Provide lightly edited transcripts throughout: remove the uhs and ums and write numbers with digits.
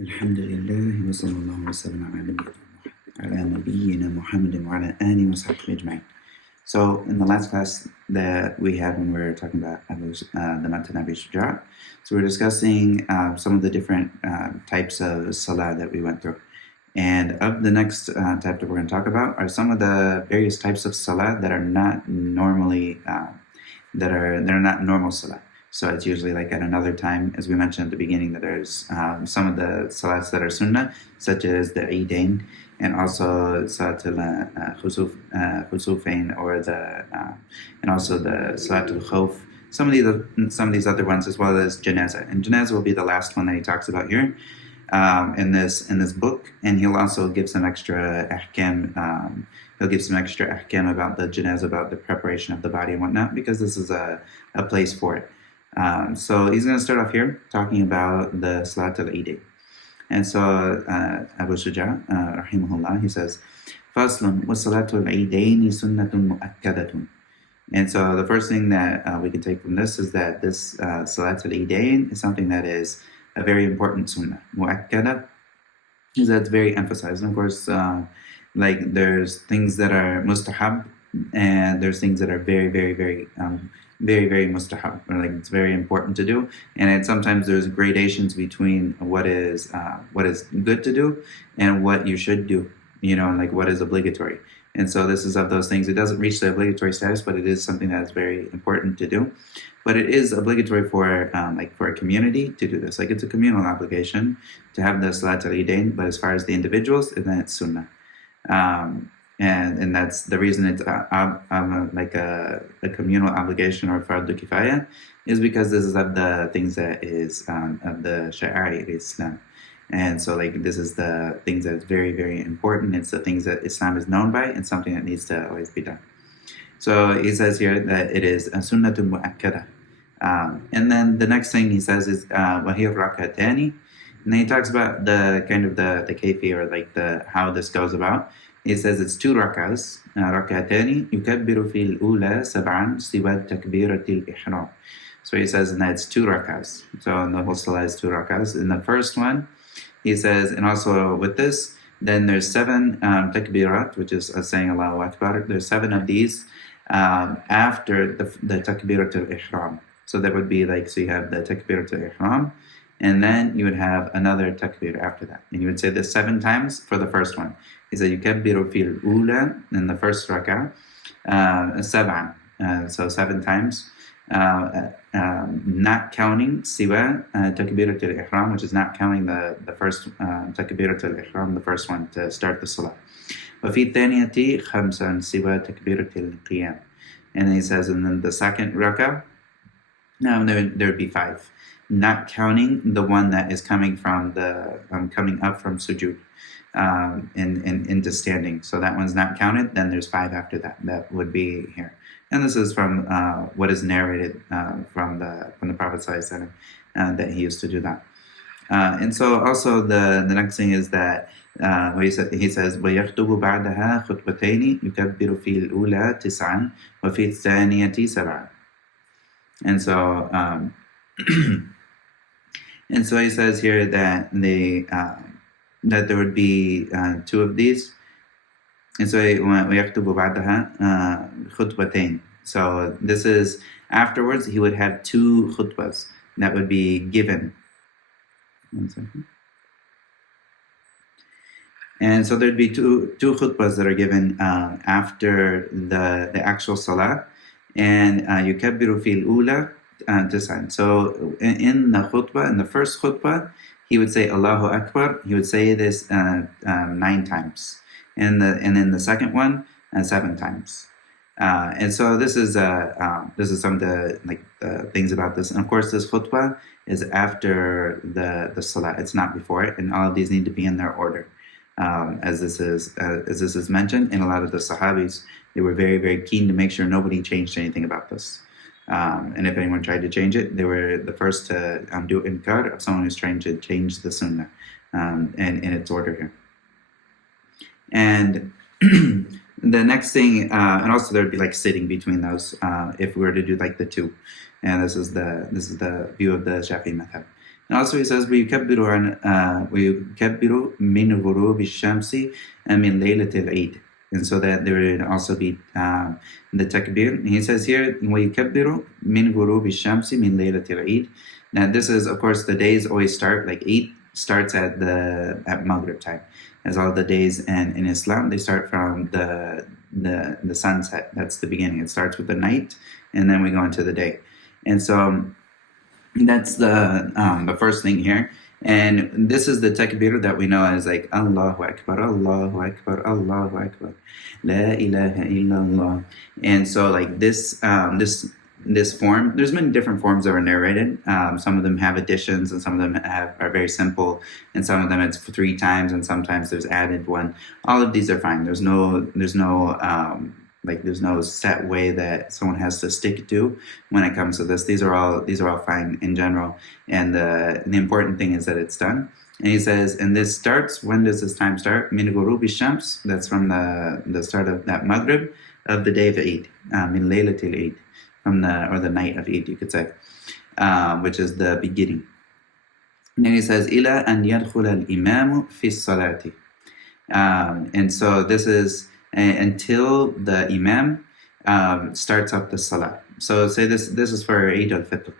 Alhamdulillah wa sallallahu wa sallam ala nabiyyina Muhammadin wa ala alihi wa sahbihi ajma'in. So in the last class that we had when we were talking about the Mutn of Shujaa, so we're discussing some of the different types of salah that we went through. And of the next type that we're going to talk about are some of the various types of salah that are not normally they're not normal salah. So it's usually like at another time, as we mentioned at the beginning, that there's some of the salats that are sunnah, such as the Eidain, and also Salatul Khusufain, or and also the Salatul Khawf. Some of these other ones, as well as Janazah. And Janazah will be the last one that he talks about here in this book, and he'll also give some extra ahkam. He'll give some extra ahkam about the Janazah, about the preparation of the body and whatnot, because this is a place for it. So he's going to start off here talking about the Salat al-Eidain. And so Abu Shujaa, rahimahullah, he says, Faslun wa Salatul Eidaini sunnatun mu'akkadatun. And so the first thing that we can take from this is that this Salat al-Eidain is something that is a very important sunnah. Mu'akkada is that it's very emphasized. And of course, like there's things that are mustahab, and there's things that are very, very, very very mustahab, or like it's very important to do, and sometimes there's gradations between what is good to do and what you should do, like what is obligatory. And so this is of those things. It doesn't reach the obligatory status, but it is something that is very important to do. But it is obligatory for a community to do this. Like it's a communal obligation to have the Salat al-Eidain, but as far as the individuals, then it's sunnah. And that's the reason it's like a communal obligation, or fardu kifaya, is because this is of the things that is of the shariah of Islam. And so like this is the things that is very, very important. It's the things that Islam is known by, and something that needs to always be done. So he says here that it is a sunnatun mu'akkada. And then the next thing he says is وَهِيَ rak'atani. And then he talks about the kind of the kayfi, or like how this goes about. He says it's 2 rak'ahs, rak'atani yukabbiru fil ula sab'an siwa takbiratil ihram. So he says that it's 2 rak'ahs. So the whole salah is 2 rak'ahs. In the first one, he says, and also with this, then there's 7 takbirat, which is saying Allahu Akbar. There's 7 of these after the takbiratul ihram. So that would be like, so you have the takbiratul ihram, and then you would have another takbir after that. And you would say this 7 times for the first one. He said, yukabbiru fil ula, in the first rak'ah, sab'an. So 7 times, not counting siwa takbiratul ihram, which is not counting the first takbiratul ihram, the first one to start the salah. وفي الثانية خمسا سوى تكبيرة القيام. And he says, and then the second rak'ah, there would be 5, not counting the one that is coming from coming up from sujood into standing. So that one's not counted. Then there's 5 after that. That would be here. And this is from what is narrated from the Prophet ﷺ, that he used to do that. And so also the next thing is that he says وَيَخْطُبُ بَعْدَهَا خُطْبَتَيْنِ يُكَبِّرُ فِي الْأُولَى تِسْعًا وَفِي الثَّانِيَةِ سَبْعًا. And so and so he says here that that there would be 2 of these. And so وَيَخْطُبُ بَعْدَهَا خُطْبَتَيْنِ. So this is afterwards he would have 2 khutbas that would be given. 1 second. And so there'd be two khutbas that are given after the actual salah, and yukabbiru fil ula tis'an. So in the khutbah, in the first khutbah, he would say Allahu Akbar. He would say this 9 times, and in the second one 7 times. And so this is some of the things about this. And of course, this khutbah is after the salah. It's not before it, and all of these need to be in their order. As this is mentioned, and a lot of the Sahabis, they were very, very keen to make sure nobody changed anything about this. And if anyone tried to change it, they were the first to do inkar of someone who's trying to change the sunnah in its order here. And the next thing, and also there would be like sitting between those if we were to do like the 2. And this is the view of the Shafi'i method. And also he says, وَيُكَبِّرُ مِنْ غُرُوبِ الشَّمْسِ مِنْ لَيْلَةِ الْعِيدِ. And so that there would also be the takbir. He says here, وَيُكَبِّرُ مِنْ غُرُوبِ الشَّمْسِ مِنْ لَيْلَةِ الْعِيدِ. Now this is, of course, the days always start, like Eid starts at Maghrib time. As all the days in Islam, they start from the sunset. That's the beginning. It starts with the night, and then we go into the day. And so that's the first thing here. And this is the takbir that we know as like Allahu Akbar, Allahu Akbar, Allahu Akbar, La ilaha illallah. And so like this form, there's many different forms that are narrated. Some of them have additions, and some of them are very simple, and some of them it's 3 times, and sometimes there's added one. All of these are fine. There's no set way that someone has to stick to when it comes to this. These are all fine in general, and the important thing is that it's done. And he says, and this starts, when does this time start? Min ghurubi shams, that's from the start of that Maghrib of the day of Eid, min laylatil Eid, the night of Eid, you could say, which is the beginning. And then he says, ila an yadkhul al-imamu fi salati. And so this is until the imam starts up the salah. So say this is for Eid al-Fitr,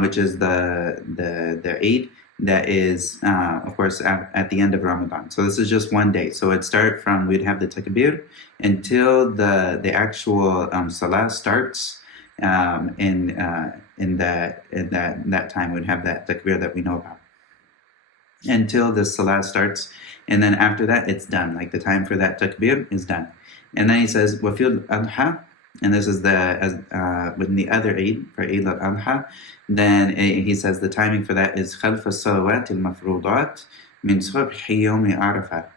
which is the Eid that is, of course, at the end of Ramadan. So this is just one day. So it'd start from, we'd have the takbir until the actual salah starts. In that time, we'd have that takbir that we know about until the salah starts, and then after that it's done. Like the time for that takbir is done. And then he says wafil adha, and this is with the other Eid, for Eid al-Adha. Then he says the timing for that is khalf as-salawat al-mafrudat min subhi yawm Arafah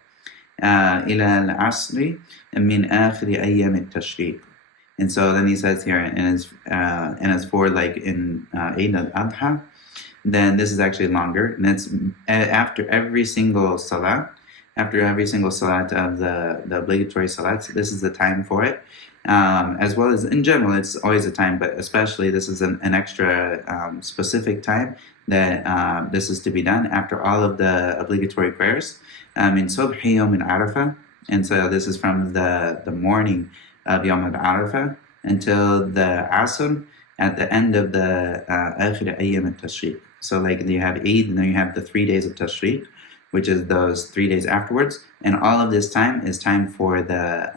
ila al-asri min akhir ayyam al-tashriq. And so then he says here, and as for like in Eid al-Adha, then this is actually longer, and it's after every single salat of the obligatory salats. This is the time for it, as well as in general, it's always a time, but especially this is an extra specific time that this is to be done after all of the obligatory prayers. In subhi yawm Arafah, and so this is from the morning of Yawm al-Arafah until the Asr at the end of the Akhir Ayyam al-Tashriq. So like you have Eid, and then you have the 3 days of Tashriq, which is those 3 days afterwards. And all of this time is time for the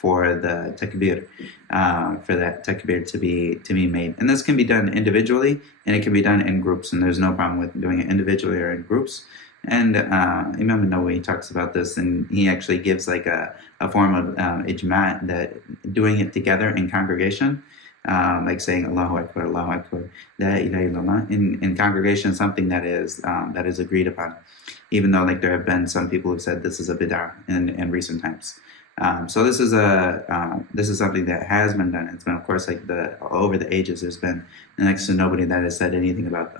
takbir, for that takbir to be made. And this can be done individually, and it can be done in groups, and there's no problem with doing it individually or in groups. And Imam Nawawi talks about this, and he actually gives like a form of ijma', that doing it together in congregation, like saying Allahu Akbar, La ilaha illallah in congregation, something that is agreed upon, even though like there have been some people who've said this is a bid'ah in recent times. So this is something that has been done. It's been, of course, like over the ages, there's been next to nobody that has said anything about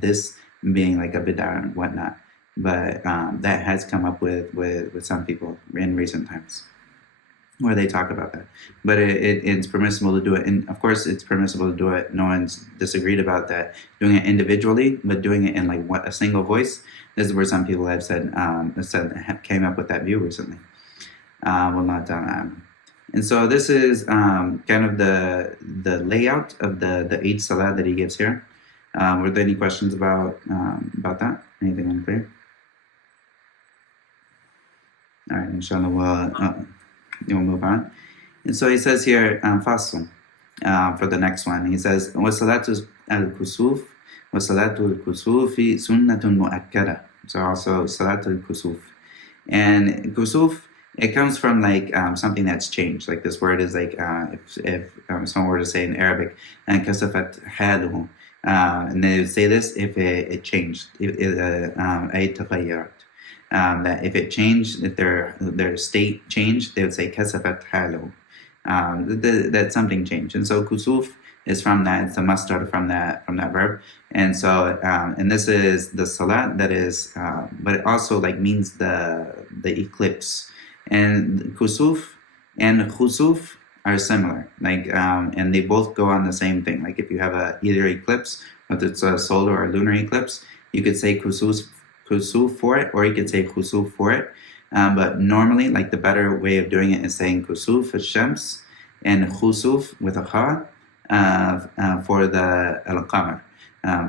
this being like a bid'ah and whatnot. But that has come up with some people in recent times, where they talk about that. But it's permissible to do it, and of course it's permissible to do it. No one's disagreed about that. Doing it individually, but doing it in like a single voice. This is where some people have said came up with that view recently. And so this is kind of the layout of the Eid Salah that he gives here. Were there any questions about that? Anything unclear? All right, inshallah, we'll move on. And so he says here, Fasl, for the next one. He says, وَصَلَاتُ الْكُسُوفِ وَصَلَاتُ الْكُسُوفِ سُنَّةٌ مُؤَكَّدَةٌ. So also Salatul Kusuf. And Kusuf, it comes from like something that's changed. Like this word is like, if someone were to say in Arabic, and kasafat haluhu, and they would say this if it changed, that if it changed, if their state changed, they would say kasafat haluhu, that something changed. And so kusuf is from that. It's a masdar from that verb. And so and this is the salat that is, but it also like means the eclipse. And kusuf and khusuf are similar, like and they both go on the same thing. Like if you have either eclipse whether it's a solar or lunar eclipse, you could say kusuf for it, or you could say khusuf for it. But normally, like the better way of doing it is saying kusuf al-shams and khusuf with a kha for the al-qamar,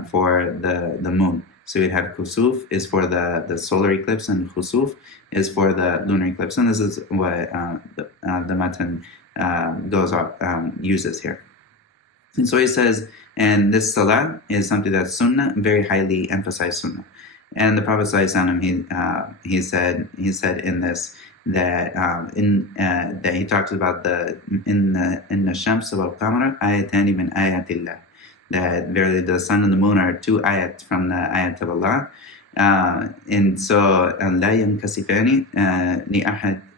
for the moon. So we'd have kusuf is for the solar eclipse, and khusuf is for the lunar eclipse. And this is what the Mutn uses here. And so he says, and this salah is something that's sunnah, very highly emphasized sunnah. And the Prophet ﷺ, he said in this that that he talks about in the shams wal qamar ayatani min ayatillah, that verily the sun and the moon are two ayat from the ayat of Allah. And so لا ينكسفان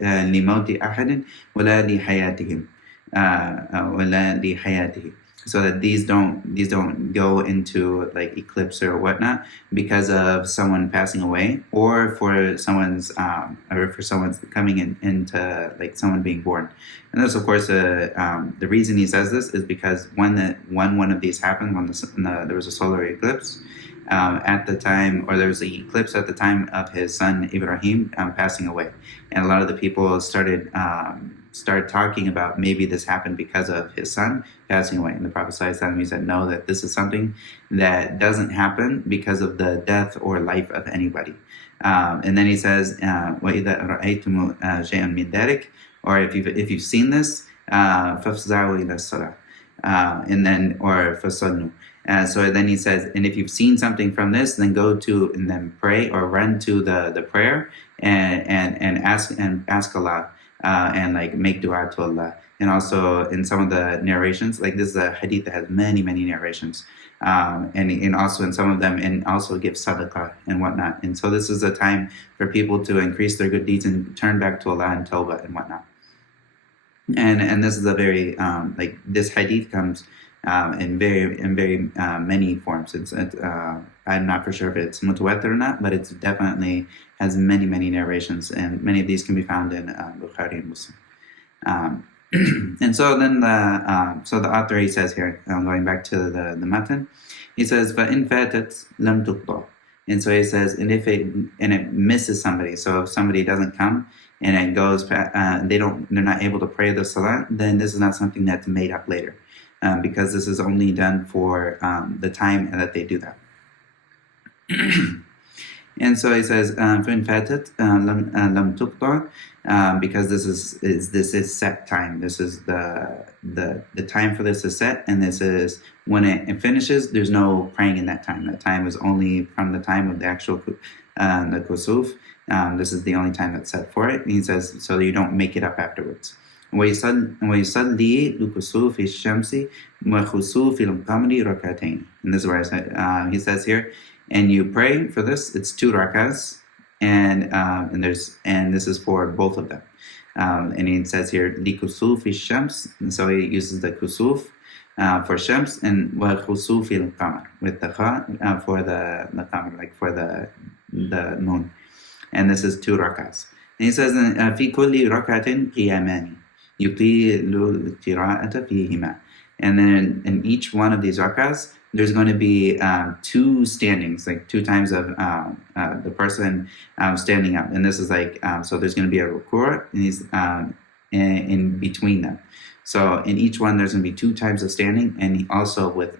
لموت أحد ولا لحياتهم ولا لحياته. So that these don't go into like eclipse or whatnot because of someone passing away, or for someone's coming into like someone being born. And this, of course, the reason he says this is because when one of these happened, when there was a solar eclipse at the time, or there was an eclipse at the time of his son Ibrahim passing away, and a lot of the people started talking about maybe this happened because of his son passing away. And the Prophet ﷺ, he said, no, that this is something that doesn't happen because of the death or life of anybody. And then he says, وَإِذَا رَأَيْتُمُ شَيْئًا مِنْ ذَلِكَ, or if you've seen this, فَافْزَعُوا إِلَى الصَّلَاةِ, and then, or فَصَلُّوا. So then he says, and if you've seen something from this, then go to and then pray or run to the prayer and ask Allah. And like make dua to Allah. And also in some of the narrations, like this is a hadith that has many narrations, and also in some of them, and also give sadaqah and whatnot. And so this is a time for people to increase their good deeds and turn back to Allah and tawbah and whatnot. And this is a very like this hadith comes in very many forms. I'm not for sure if it's mutawatir or not, but it's definitely has many narrations, and many of these can be found in Bukhari and Muslim. And so then the author, he says here, going back to the Mutn, he says, فَإِنْ فَاتَتْ لَمْ تُقْضَى. And so he says, and it misses somebody, so if somebody doesn't come and it goes, they're not able to pray the salah, then this is not something that's made up later, because this is only done for the time that they do that. And so he says, فَإِنْ فَاتَتْ لَمْ تُقْضَى, because this is set time. This is the time for this is set, and this is when it finishes. There's no praying in that time. That time is only from the time of the actual the kusuf. This is the only time that's set for it. And he says so that you don't make it up afterwards. وَيُصَلِّي لِكُسُوفِ الشَّمْسِ وَخُسُوفِ الْقَمَرِ رَكَعَتَيْنِ. And this is where he says here, and you pray for this. It's 2 rakas, and this is for both of them. And he says here لِكُسُوفِ الشَّمْس, and so he uses the kusuf for shams, and وَخُسُوفِ الْقَمَرِ with the kha for the qamar, like for the moon. And this is 2 rakas. And he says, فِي كُلِّ رَكَعَةٍ قِيَامَانِ يُطِيلُ الْقِرَاءَةَ فِيهِمَا. And then in each one of these rakas, there's going to be 2 standings, like 2 times of the person standing up. And this is like, so there's going to be a ruku', and he's in between them. So in each one, there's going to be 2 times of standing, and also with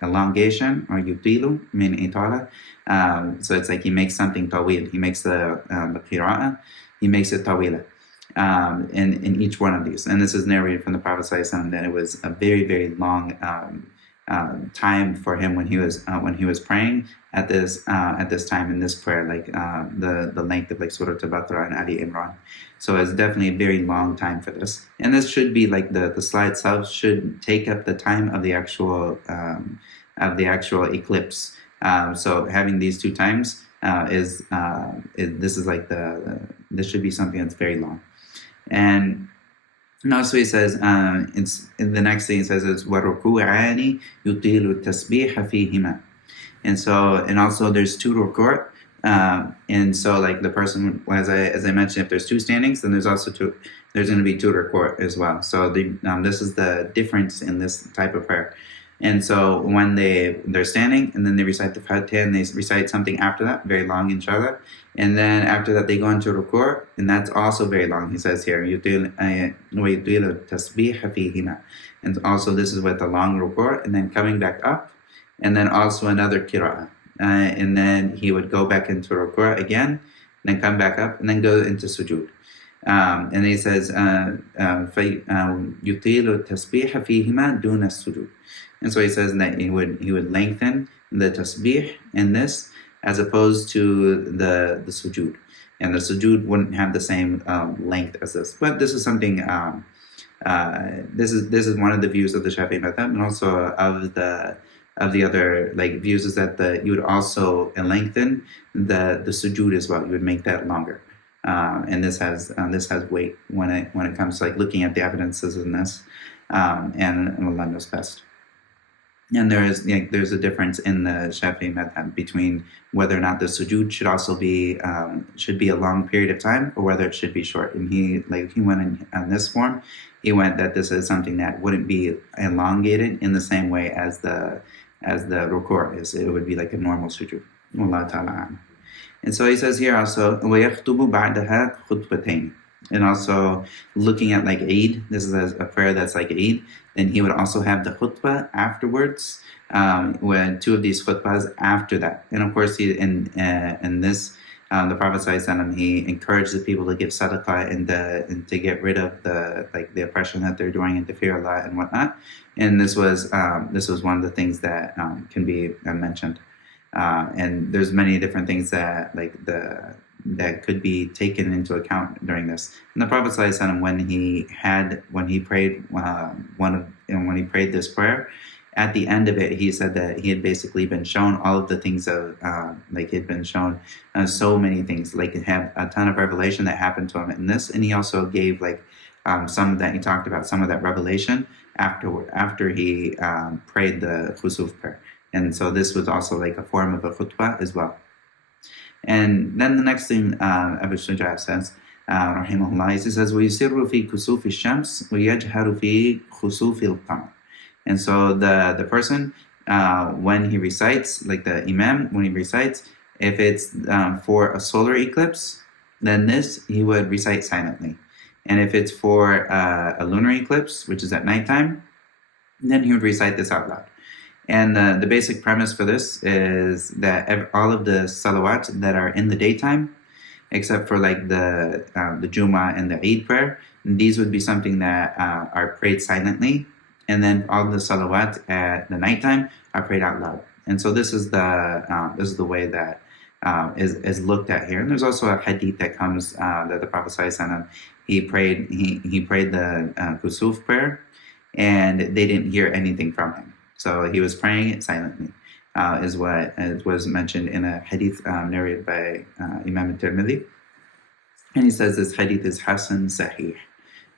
elongation, or yutilu min itala. So it's like he makes something tawil. He makes the qira'ah, he makes it tawila. In each one of these. And this is narrated from the Prophet ﷺ that it was a very long time for him when he was praying at this time in this prayer, like the length of like Surah Al-Baqarah and Ali Imran. So it's definitely a very long time for this. And this should be like the slide itself should take up the time of the actual eclipse. So having these 2 times this is like this should be something that's very long. And also he says, it's in the next thing he says is وَرُكُوعَانِ يُطِيلُ التَّسْبِيحَ فِيهِمَا. And also there's 2 ruku', and so like the person, as I mentioned, if there's 2 standings, then there's going to be 2 ruku' as well. So this is the difference in this type of prayer. And so when they're standing, and then they recite the Fatiha, and they recite something after that, very long, inshallah. And then after that, they go into ruku', and that's also very long. He says here, يُطِيلُ التَّسْبِيحَ فِيهِمَا. And also this is with a long ruku', and then coming back up, and then also another qira'ah. And then he would go back into ruku' again, and then come back up, and then go into sujood. And he says, يُطِيلُ التَّسْبِيحَ فِيهِمَا دُونَ السُّجُودِ. And so he says that he would lengthen the tasbih in this as opposed to the sujood. And the sujood wouldn't have the same length as this. But this is something, this is one of the views of the Shafi'i method, and also of the other views is that you would also lengthen the sujood as well. You would make that longer. And this has weight when it comes to looking at the evidences in this, and Allah knows best. And there's a difference in the Shafi'i madhab between whether or not the sujood should also be should be a long period of time, or whether it should be short. And he went in this form. He went that this is something that wouldn't be elongated in the same way as the ruku' is. It would be like a normal sujood. Wallahu ta'ala. And so he says here also, وَيَخْطُبُ بَعْدَهَا خُطْبَتَيْنِ. And also looking at Eid, this is a prayer that's like Eid, then he would also have the khutbah afterwards, when two of these khutbahs after that. And of course, in this, the Prophet ﷺ, he encouraged the people to give sadaqah and to get rid of the oppression that they're doing and to fear Allah and whatnot. And this was one of the things that can be mentioned. And there's many different things that that could be taken into account during this. And the Prophet ﷺ, when he prayed this prayer, at the end of it, he said that he had basically been shown all of the things of he had been shown so many things, he had a ton of revelation that happened to him in this, and he also gave some that he talked about some of that revelation after he prayed the khusuf prayer. And so this was also a form of a khutbah as well. And then the next thing Abu Shujaa says, rahimahullah, he says, وَيُسِرُّ فِي كُسُوفِ الشَّمْسِ وَيَجْهَرُ فِي خُسُوفِ الْقَمَرِ. And so the person, when he recites, the imam, when he recites, if it's for a solar eclipse, then this he would recite silently. And if it's for a lunar eclipse, which is at nighttime, then he would recite this out loud. And the basic premise for this is that all of the salawat that are in the daytime, except for the Jummah and the Eid prayer, these would be something that are prayed silently. And then all the salawat at the nighttime are prayed out loud. And so this is the way that is looked at here. And there's also a hadith that comes that the Prophet ﷺ, he prayed the kusuf prayer, and they didn't hear anything from him. So he was praying it silently, is what was mentioned in a hadith narrated by Imam al-Tirmidhi. And he says this hadith is Hasan Sahih.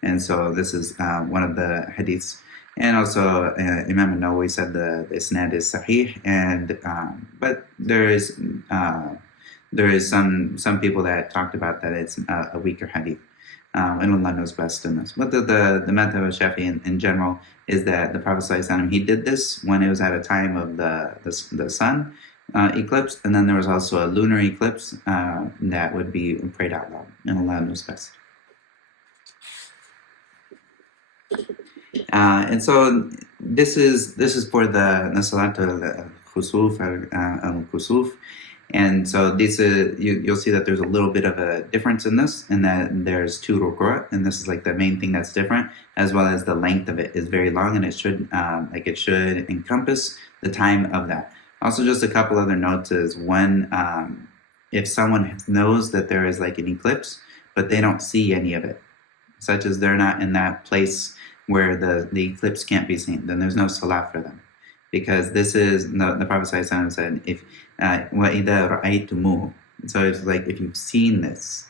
And so this is one of the hadiths. And also Imam al-Nawawi said the isnad is Sahih. And but there is some people that talked about that it's a weaker hadith. And Allah knows best in this. But the madhab of Shafi'i in general is that the Prophet ﷺ, he did this when it was at a time of the sun eclipse, and then there was also a lunar eclipse that would be prayed out loud, and Allah knows best. And so this is for the salat al-khusuf al-kusuf. And so you'll see that there's a little bit of a difference in this, and that there's two ruku', and this is the main thing that's different, as well as the length of it is very long, and it should encompass the time of that. Also, just a couple other notes is when if someone knows that there is an eclipse, but they don't see any of it, such as they're not in that place where the eclipse can't be seen, then there's no salah for them. Because this is, the Prophet ﷺ said, if وَإِذَا رَأَيْتُمُوهُ. So it's if you've seen this,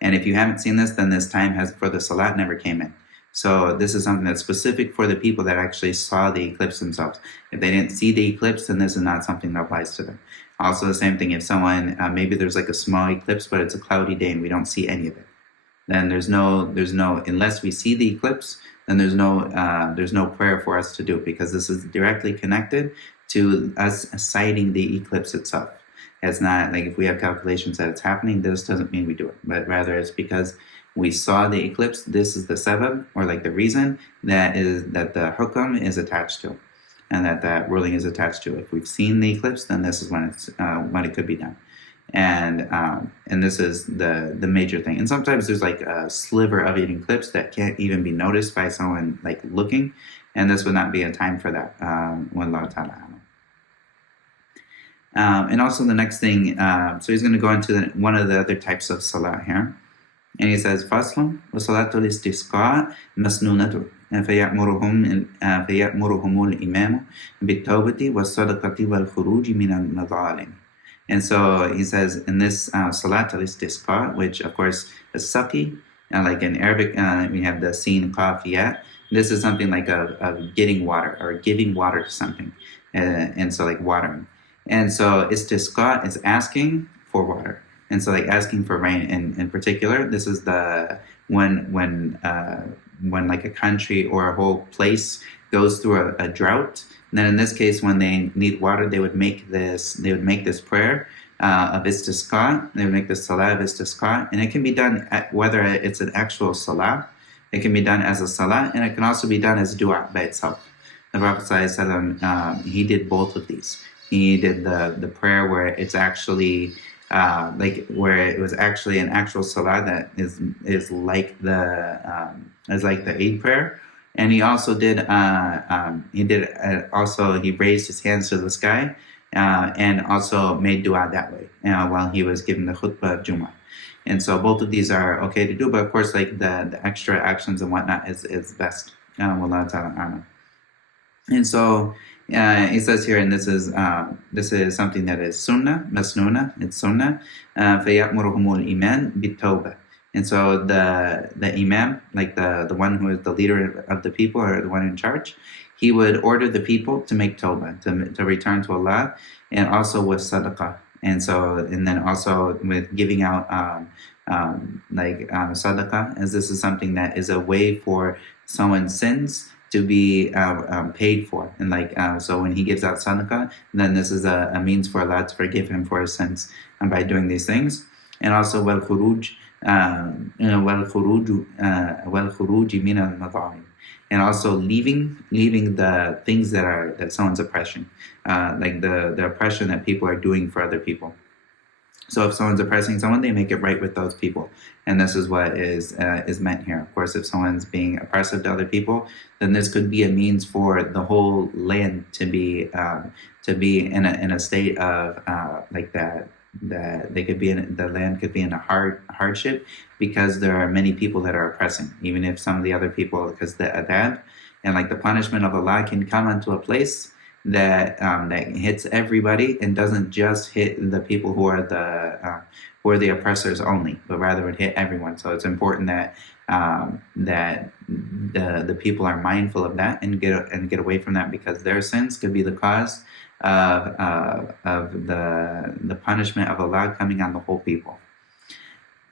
and if you haven't seen this, then this time for the salat never came in. So this is something that's specific for the people that actually saw the eclipse themselves. If they didn't see the eclipse, then this is not something that applies to them. Also the same thing, if someone, maybe there's a small eclipse, but it's a cloudy day and we don't see any of it, then there's no, unless we see the eclipse, then there's no prayer for us to do, because this is directly connected to us citing the eclipse itself. It's not like if we have calculations that it's happening, this doesn't mean we do it, but rather it's because we saw the eclipse. This is the sabab, or like the reason that the hukam is attached to, and that ruling is attached to. If we've seen the eclipse, then this is when it could be done, and this is the major thing. And sometimes there's like a sliver of an eclipse that can't even be noticed by someone like looking, and this would not be a time for that. Wallahu ta'ala. And also the next thing, so he's going to go into one of the other types of salah here. And he says, فَصْلٌ وَصَلَاةُ الْإِسْتِسْقَاءِ مَسْنُونَةٌ فَيَأْمُرُهُمُ الْإِمَامُ بِالتَّوْبَةِ وَالصَّدَقَةِ وَالْخُرُوجِ مِنَ الْمَظَالِمِ. And so he says in this Salat al-Istisqa, which of course is saqi, like in Arabic we have the sin qafiyat. This is something like a getting water, or giving water to something, and so like watering. And so istisqa is asking for water. And so like asking for rain in particular, this is when like a country or a whole place goes through a drought. And then in this case, when they need water, they would make this prayer of istisqa. They would make this salah of istisqa. And it can be done whether it's an actual salah, it can be done as a salah, and it can also be done as dua by itself. The Prophet ﷺ, he did both of these. He did the prayer where it's actually where it was actually an actual salah that is like the Eid prayer, and he also did he raised his hands to the sky and also made dua that way while he was giving the khutbah of Jummah. And so both of these are okay to do, but of course like the extra actions and whatnot is best. Wallahu ta'ala. And so it says here, and this is something that is sunnah, masnuna, it's sunnah. فَيَأْمُرُهُمُ الْإِمَامُ بِالتَّوْبَةِ. And so the imam, like the one who is the leader of the people, or the one in charge, he would order the people to make tawbah, to return to Allah, and also with sadaqah. And then also with giving out sadaqah, as this is something that is a way for someone's sins to be paid for. And so when he gives out sadaqah, then this is a means for Allah to forgive him for his sins, and by doing these things. And also wal-khuruj min al-madhalim. And also leaving the things that someone's oppression, like the oppression that people are doing for other people. So if someone's oppressing someone, they make it right with those people, and this is what is meant here. Of course, if someone's being oppressive to other people, then this could be a means for the whole land to be in a state of like that they could be the land could be in a hardship, because there are many people that are oppressing. Even if some of the other people, because the adab and like the punishment of Allah can come onto a place that hits everybody, and doesn't just hit the people who are the oppressors only, but rather would hit everyone. So it's important that the people are mindful of that and get away from that, because their sins could be the cause of the punishment of Allah coming on the whole people.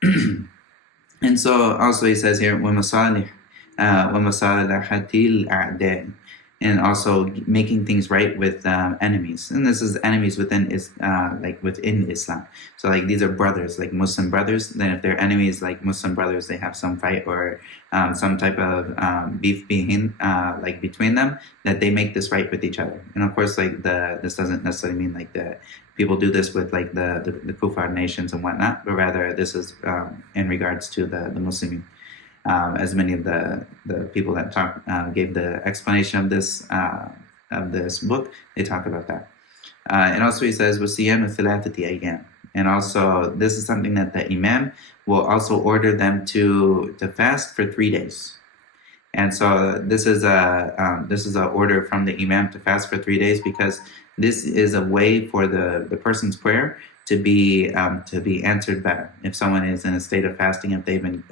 And so also he says here, وَمَصَالِحَةِ الْأَعْدَاءِ, and also making things right with enemies. And this is enemies within Islam. So like these are brothers, like Muslim brothers. Then if they're enemies, like Muslim brothers, they have some fight or some type of beef between them, that they make this right with each other. And of course, like this doesn't necessarily mean like the people do this with like the kuffar nations and whatnot, but rather this is in regards to the Muslimin. As many of the people that gave the explanation of this book, they talk about that. And also he says, وَصِيَامُ ثَلَاثَةِ أَيَّامٍ. And also this is something that the imam will also order them to fast for 3 days. And so this is a order from the imam to fast for 3 days, because this is a way for the person's prayer to be answered better. If someone is in a state of fasting, if they've been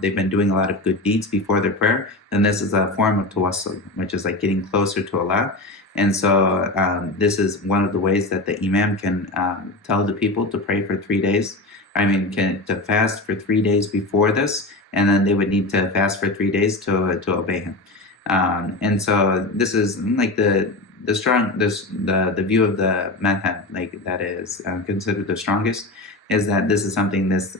they've been doing a lot of good deeds before their prayer, then this is a form of tawassul, which is like getting closer to Allah. And so this is one of the ways that the imam can tell the people to pray for 3 days. To fast for 3 days before this, and then they would need to fast for 3 days to obey him. And so this is like the view of the madhab, like that is considered the strongest, is that this is something this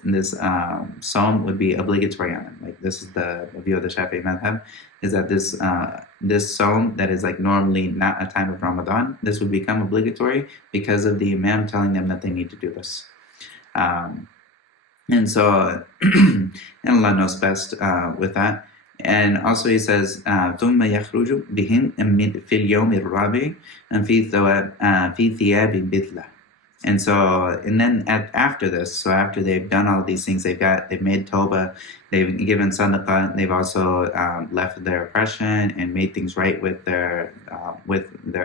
Sawm would be obligatory on them. Like this is the view of the Shafi'i madhab, is that this Sawm that is like normally not a time of Ramadan, this would become obligatory because of the Imam telling them that they need to do this. And so, and Allah knows best with that. And also he says, ثُمَّ يَخْرُجُ بِهِمْ فِي الْيَوْمِ الرَّابِعِ فِي ثِيَابٍ بِدْلَةٍ. And so, and then after this, so after they've done all these things, they've made tawbah, they've given sadaqah, they've also left their oppression and made things right with their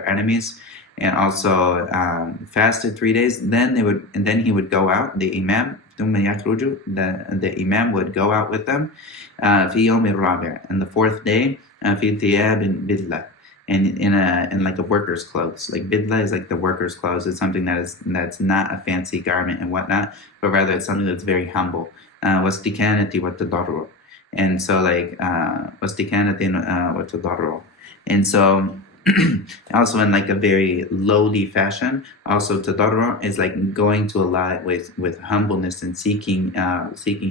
enemies, and also fasted 3 days. Then he would go out, the Imam, the Imam would go out with them, في يوم الرابع, and the fourth day, في ثياب بدلة, and in like a worker's clothes. Like bidla is like the worker's clothes. It's something that's not a fancy garment and whatnot, but rather it's something that's very humble. واستكانة وتضرع, and so like واستكانة وتضرع, and so also in like a very lowly fashion. Also tadarru is like going to Allah with humbleness and seeking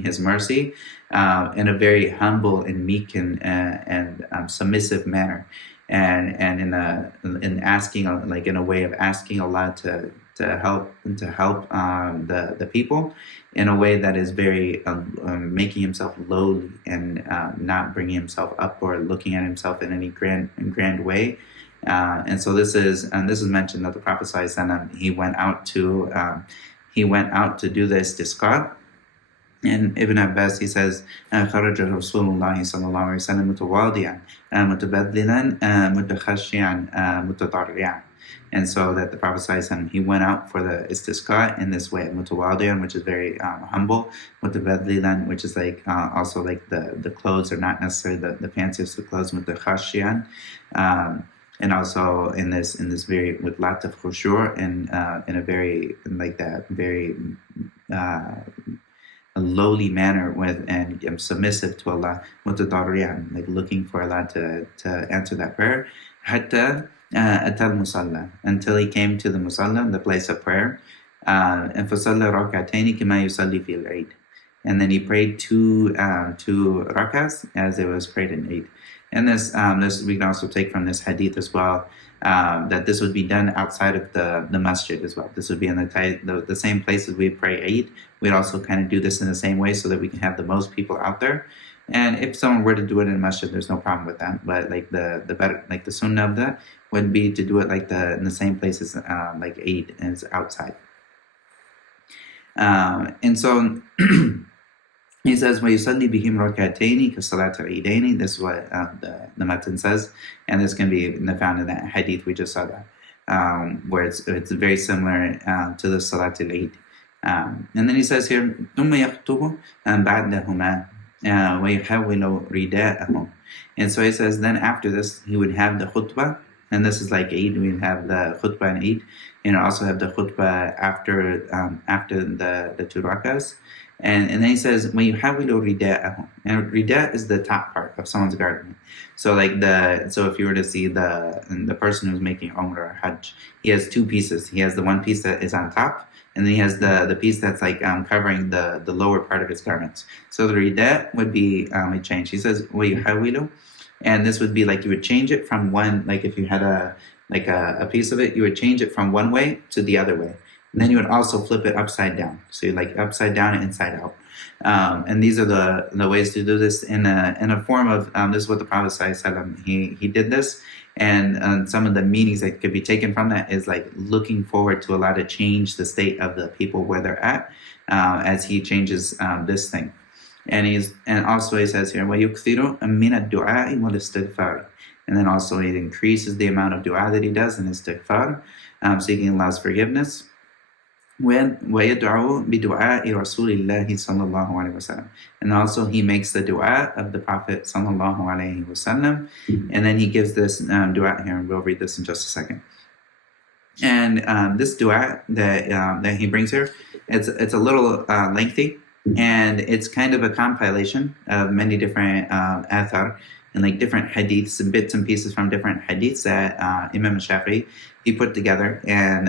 His mercy in a very humble and meek and submissive manner, and in asking, like in a way of asking Allah to help the people in a way that is very making himself lowly and not bringing himself up or looking at himself in any grand way. And so this is mentioned that the Prophet ﷺ, he went out to do the istisqa. And Ibn Abbas, he says, خرج رسول الله صلى الله عليه وسلم متواضعا متبذلا متخشعا متضرعا. And so that the Prophet ﷺ, he went out for the istisqa in this way, mutawadiyan, which is very humble, mutabadlilan, which is like also like the clothes are not necessarily the fanciest of clothes, mutakhashiyan, and also in this very with lots of khushu' and in a very like that very a lowly manner with and submissive to Allah, mutadariyan, like looking for Allah to answer that prayer, hatta atal musalla, until he came to the musalla, the place of prayer, and fasalla rak'atayn kama yusalli fil Eid, and then he prayed two rakas as it was prayed in Eid. And this we can also take from this hadith as well, that this would be done outside of the masjid as well. This would be in the same places we pray Eid. We'd also kind of do this in the same way so that we can have the most people out there. And if someone were to do it in a masjid, there's no problem with that. But like the better, like the sunnah of that would be to do it like in the same places like Eid as outside. And so he says, وَيُصَلِّي بِهِمْ رَكَعَتَيْنِ كَصَلَاةِ الْعِيدَيْنِ. This is what the Mutn says, and this can be found in that hadith we just saw that, where it's very similar to the Salat al-Eid. And then he says here, ثُمَّ يَخْطُبُ بَعْدَهُمَا وَيُحَوِّلُ رِدَاءَهُ. And so he says, then after this, he would have the khutbah, and this is like Eid, we'd have the khutbah and Eid, and also have the khutbah after the two rakas. And then he says, when you have rida'ahu, and rida is the top part of someone's garment. So so if you were to see the person who's making Umrah or Hajj, he has two pieces. He has the one piece that is on top, and then he has the piece that's like covering the lower part of his garments. So the rida would be a change. He says, وَيُحَوِّلُ, and this would be like you would change it from one, like if you had a piece of it, you would change it from one way to the other way. And then you would also flip it upside down. So you like upside down and inside out. And these are the ways to do this in a form of, this is what the Prophet ﷺ, he did this. And some of the meanings that could be taken from that is like looking forward to Allah to change the state of the people where they're at, as he changes this thing. And also he says here, وَيُكْثِرُ مِنَ الدُّعَاءِ وَالْإِسْتِغْفَارِ. And then also he increases the amount of dua that he does in istighfar, seeking Allah's forgiveness. وَيَدْعُوا بِدُعَاءِ رَسُولِ اللَّهِ صَلَّى اللَّهُ عَلَيْهِ وَسَلَّمَ. And also he makes the dua of the Prophet sallallahu alaihi wasallam, and then he gives this dua here, and we'll read this in just a second. And this dua that he brings here, it's a little lengthy, and it's kind of a compilation of many different athar and like different hadiths and bits and pieces from different hadiths that Imam Shafi'i he put together, and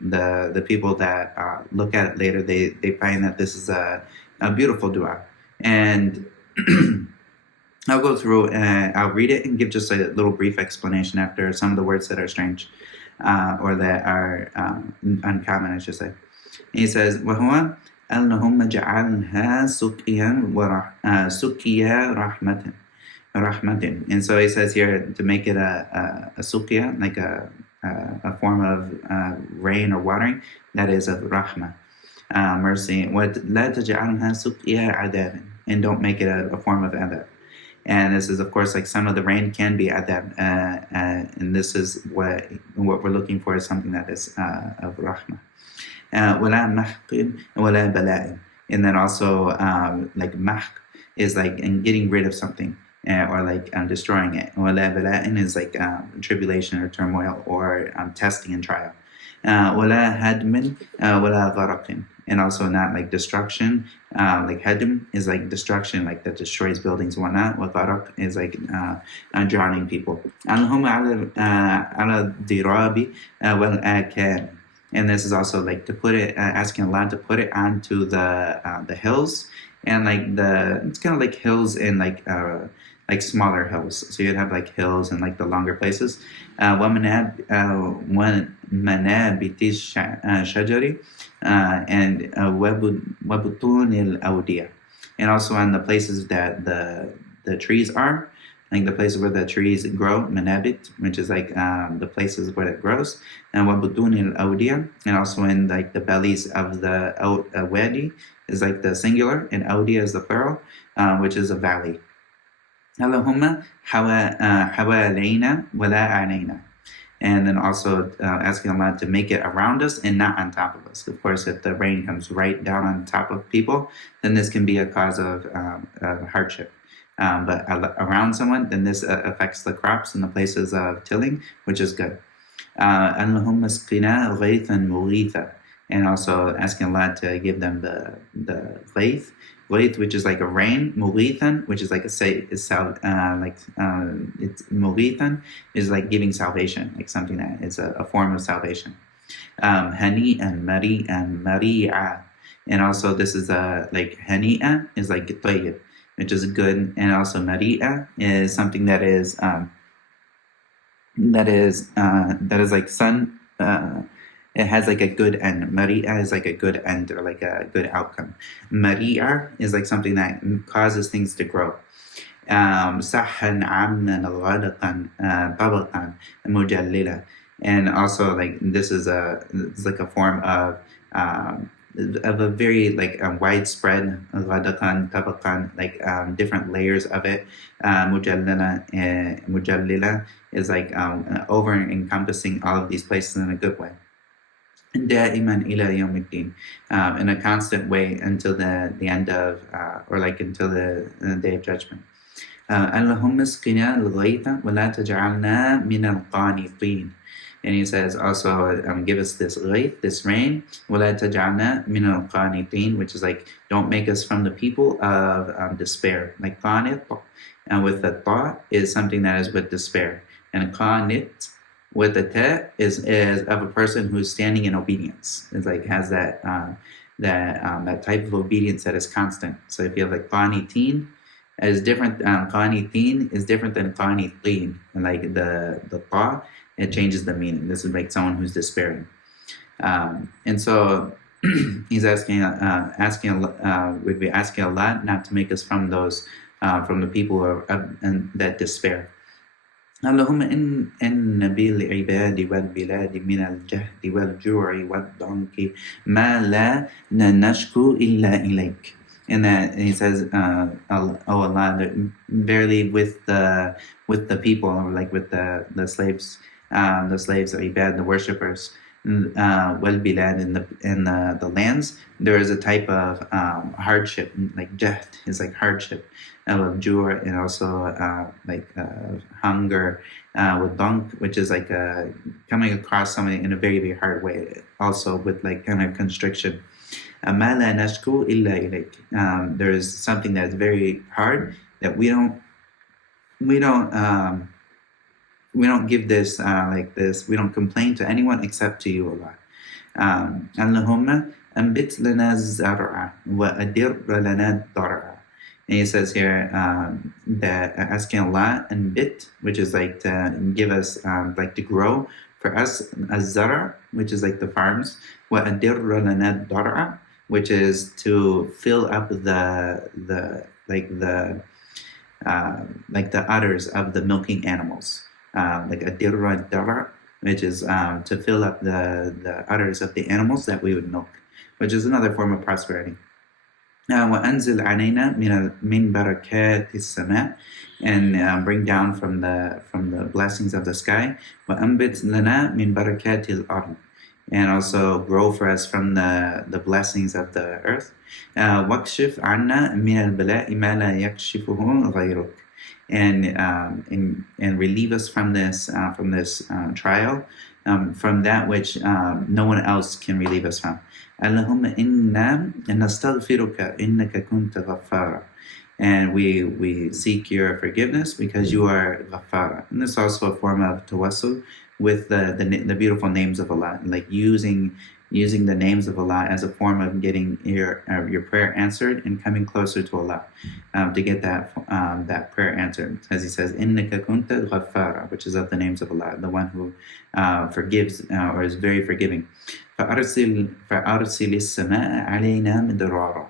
the people that look at it later, they find that this is a beautiful dua. And I'll go through and I'll read it and give just a little brief explanation after some of the words that are strange or that are uncommon, I should say. And he says, وَهُوَ اللهم جعلها سقيا رحمة. And so he says here to make it a suqya, like a form of rain or watering, that is of rahmah, mercy. وَلَا تَجْعَلْهَا سُقْيَا عَذَابٍ. And don't make it a form of adab. And this is, of course, like some of the rain can be adab, and this is what we're looking for, is something that is of rahmah. وَلَا مَحْقٍ وَلَا بَلَاءٍ. And then also like mahq is like in getting rid of something, or like destroying it. وَلَا بَلَاءٍ is like tribulation or turmoil or testing and trial. وَلَا هَدْمٍ وَلَا غَرَقٍ. And also not like destruction, like hadm is like destruction, like that destroys buildings and whatnot. Gharaq is like drowning people. Allahumma ala dirabi wal akan. And this is also like to put it, asking Allah to put it onto the hills, and like it's kind of like hills in like smaller hills. So you'd have like hills and like the longer places. وَمَنَابِتِ الشَّجَرِ and وَبُطُونِ الْأَوْدِيَةِ. And also on the places that the trees are, like the places where the trees grow, manabit, which is like the places where it grows, and وَبُطُونِ الْأَوْدِيَةِ. And also in like the bellies of the wadi is like the singular, and awdiya is the plural, which is a valley. Allahumma hawalayna wala alayna. And then also asking Allah to make it around us and not on top of us. Of course, if the rain comes right down on top of people, then this can be a cause of hardship. But around someone, then this affects the crops and the places of tilling, which is good. Allahumma asqina ghaythan mughitha. And also asking Allah to give them the ghayth, which is like a rain, mughithan, which is like it's mughithan is like giving salvation, like something that is a form of salvation. Hani and mari and mari'a. And also this is like hani'a is like tayyib, which is good, and also mari'a is something that is like sun. It has like a good end. Mari'a is like a good end, or like a good outcome. Mari'a is like something that causes things to grow. Sahhan amnan ghadaqan tabaqan mujallila. And also like this is it's like a form of a very like widespread ghadaqan tabaqan, like different layers of it. Mujallila is like over encompassing all of these places in a good way. دائما إلى يوم الدين, in a constant way until the end of, or like until the day of judgment. اللهم اسقنا الغيث ولا تجعلنا من القانطين. And he says also, give us this ghayth, this rain, ولا تجعلنا من القانطين, which is like, don't make us from the people of despair. Like qanit, with the ta, is something that is with despair, and qanit with the ta is of a person who's standing in obedience. It's like has that type of obedience that is constant. So if you have like qanitin is different, qanitin is different than qanitin, and like the ta, it changes the meaning. This is like someone who's despairing, and so he's asking we'd be asking Allah not to make us from those from the people that despair. اللهم إن بالعباد والبلاد من الجهد والجوع والضنك ما لا نشكو إلا إليك. And that he says, oh Allah, that verily with the people, or like with the slaves, ibad, the worshippers, والبلاد, in the lands, there is a type of hardship, like jahd is like hardship, of jur, and also like hunger, with dunk, which is like coming across somebody in a very, very hard way, also with like kind of constriction. ما لا نشكو إلا إليك. There is something that's very hard that we don't give this like this. We don't complain to anyone except to you, Allah. اللهم أنبت لنا الزرع وأدر لنا الضرع. And he says here that asking Allah and bit, which is like to give us, like to grow for us, az-zara, which is like the farms, وَأَدِرَّ لَنَا الضَّرْعَ, which is to fill up the udders of the milking animals, like adirra dara, which is to fill up the udders of the animals that we would milk, which is another form of prosperity. وأنزل علينا من بركات السماء, and bring down from the blessings of the sky. وأنبت لنا من بركات الأرض, and also grow for us from the blessings of the earth. واكشف عنا من البلاء ما لا يكشفه غيرك, and relieve us from this trial, from that which no one else can relieve us from. اللهم إنا نستغفرك إنك كنت غفارا, and we seek your forgiveness because you are Ghaffara. And this is also a form of tawassul with the beautiful names of Allah, like using the names of Allah as a form of getting your prayer answered and coming closer to Allah, to get that prayer answered. As he says, Innaka kunta ghaffara, which is of the names of Allah, the one who forgives or is very forgiving. فَأَرْسِلِ السَّمَاءَ عَلَيْنَا مِدْرَارًا,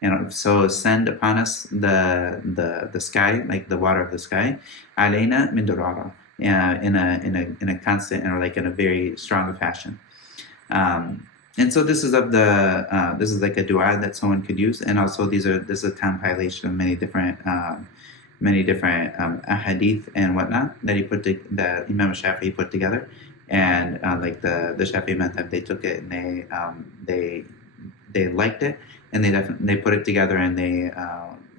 and so send upon us the sky, like the water of the sky, عَلَيْنَا مِدْرَارًا, in a constant, and like in a very strong fashion. And so this is this is like a dua that someone could use, and also this is a compilation of many different ahadith and whatnot that Imam Shafi'i put together, and like the Shafi'i madhab, they took it and they liked it, and they put it together, and they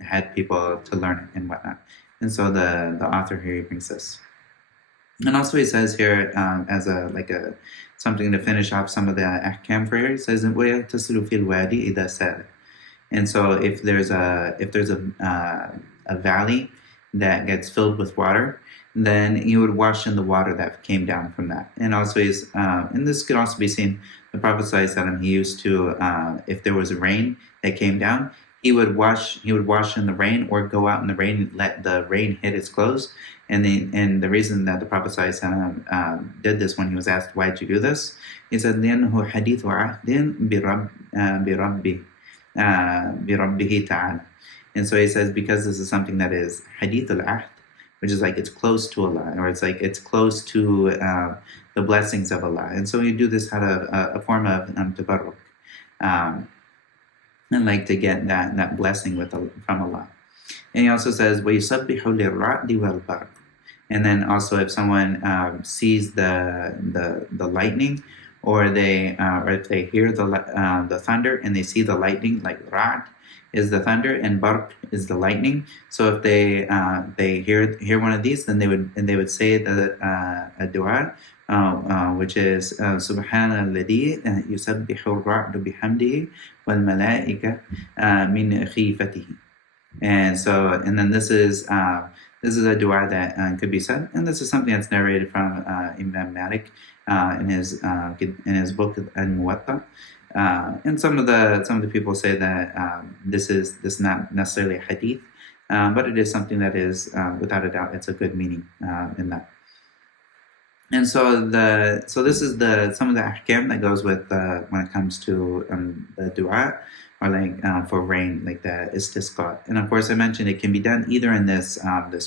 had people to learn it and whatnot. And so the author here brings this. And also he says here, as something to finish off some of the ahkam for here, he says, وَيَغْتَسِلُ فِي الْوَادِ إِذَا سَالَ. And so if there's a valley that gets filled with water, then you would wash in the water that came down from that. And also and this could also be seen, the Prophet ﷺ, he used to, if there was a rain that came down, he would wash in the rain, or go out in the rain and let the rain hit his clothes. And the reason that the Prophet ﷺ did this, when he was asked, why did you do this? He said, لأنه حديث عهد بربه تعالى. And so he says, because this is something that is hadith al-ahd, which is like it's close to Allah, or it's like it's close to the blessings of Allah. And so you do this out of a form of tabarruk, and like to get that blessing from Allah. And he also says, وَيُسَبِّحُ لِلرَّعْدِ وَالْبَرْقِ. And then also if someone sees the lightning, or if they hear the thunder and they see the lightning, like ra'd is the thunder and barq is the lightning. So if they hear one of these, then they would say a dua, which is Subhana alladhi yusabbihu ar-ra'du bihamdihi wal malaika min khifatihi. And then this is a dua that could be said, and this is something that's narrated from Imam Malik in his book Al-Muwatta. And some of the people say that this is not necessarily a hadith, but it is something that is without a doubt, it's a good meaning in that. And so this is some of the ahkam that goes with when it comes to the dua, or like for rain, like the istisqa. And of course, I mentioned it can be done either in this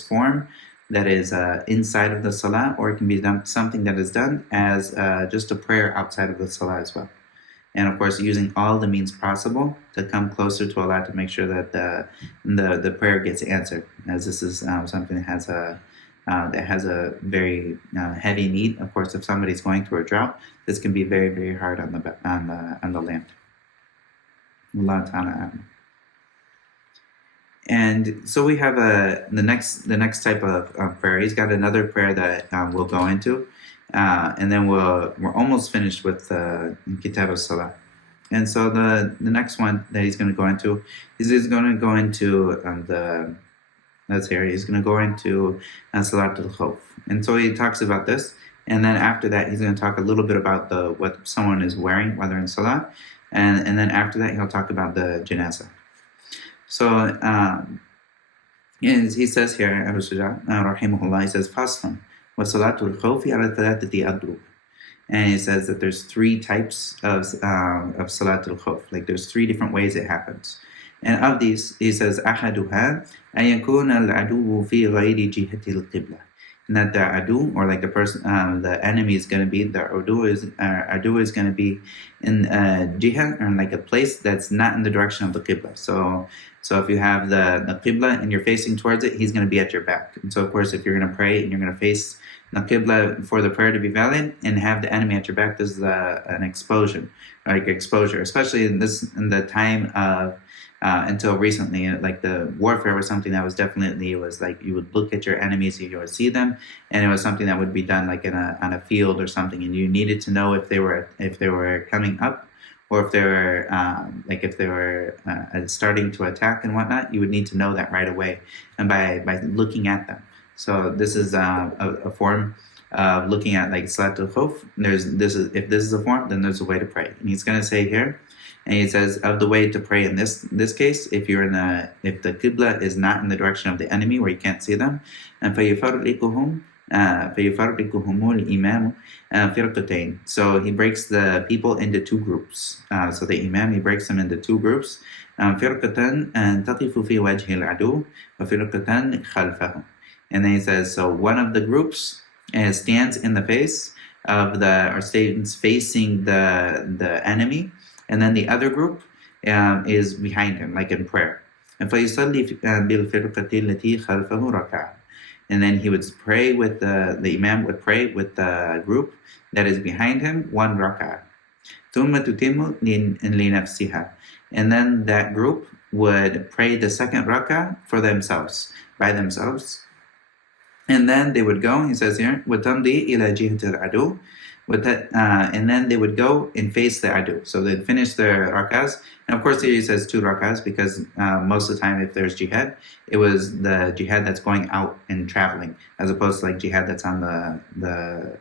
form that is inside of the salah, or it can be done something that is done as just a prayer outside of the salah as well. And of course, using all the means possible to come closer to Allah, to make sure that the prayer gets answered, as this is something that has a very heavy need. Of course, if somebody's going through a drought, this can be very, very hard on the land. Allah Ta'ala. And so we have the next type of prayer. He's got another prayer that we'll go into, and then we're almost finished with Kitab al-Salah. And so the next one that he's going to go into is he's going to go into he's going to go into Salatul Khawf. And so he talks about this. And then after that, he's going to talk a little bit about what someone is wearing while they're in Salah. And then after that, he'll talk about the janazah. So he says here, Abu Shujaa, rahimahullah, he says, Faslan, wa Salatul Khawfi ala thalathati adrub. And he says that there's 3 types of Salatul Khawf. Like there's 3 different ways it happens. And of these, he says, أحدها أن يكون العدو في غير جهة القبلة. And that the adu, or like the person, the enemy is going to be, the adu is going to be in jihad, or in like a place that's not in the direction of the qibla. So if you have the qibla and you're facing towards it, he's going to be at your back. And so of course, if you're going to pray and you're going to face the qibla for the prayer to be valid and have the enemy at your back, this is an exposure, especially in the time of until recently, like the warfare was something that was definitely, it was like you would look at your enemies, you would see them, and it was something that would be done like on a field or something, and you needed to know if they were coming up, or if they were starting to attack and whatnot. You would need to know that right away, and by looking at them. So this is a form of looking at like Salatul Khawf. If this is a form, then there's a way to pray, and he's going to say here. And he says of the way to pray in this case, if the qibla is not in the direction of the enemy where you can't see them, and فَيُفَرِّقُهُمُ الْإِمَامُ فِرْقَتَيْنِ. So he breaks the people into 2 groups. So the imam, he breaks them into 2 groups. فِرْقَةً تَقِفُ فِي وَجْهِ الْعَدُوِّ وَفِرْقَةً خَلْفَهُ. And then he says, so one of the groups stands in the face of stands facing the enemy. And then the other group is behind him, like in prayer. And then he would pray with the imam would pray with the group that is behind him 1 rak'ah. And then that group would pray the 2nd rak'ah for themselves, by themselves. And then they would go, he says here, وَتَمْضِي إِلَى جِهَةِ الْعَدُوِّ. And then they would go and face the adu. So they'd finish their rak'ahs. And of course here he says 2 rak'ahs because most of the time if there's jihad, it was the jihad that's going out and traveling, as opposed to like jihad that's on the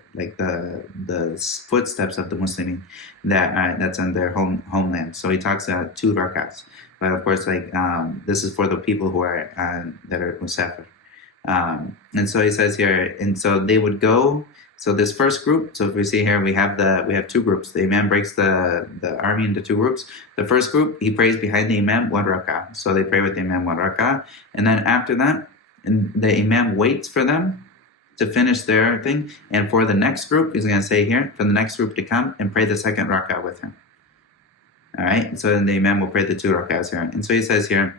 footsteps of the Muslimin that's on their homeland. So he talks about 2 rak'ahs. But of course, like this is for the people who are that are musafir. And so he says here, and so they would go. So this first group, so if we see here, we have 2 groups. The imam breaks the army into 2 groups. The first group, he prays behind the imam 1 rak'ah. So they pray with the imam 1 rak'ah. And then after that, the imam waits for them to finish their thing. And for the next group, he's going to say here, for the next group to come and pray the 2nd rak'ah with him. All right, so then the imam will pray the 2 rak'ahs here. And so he says here,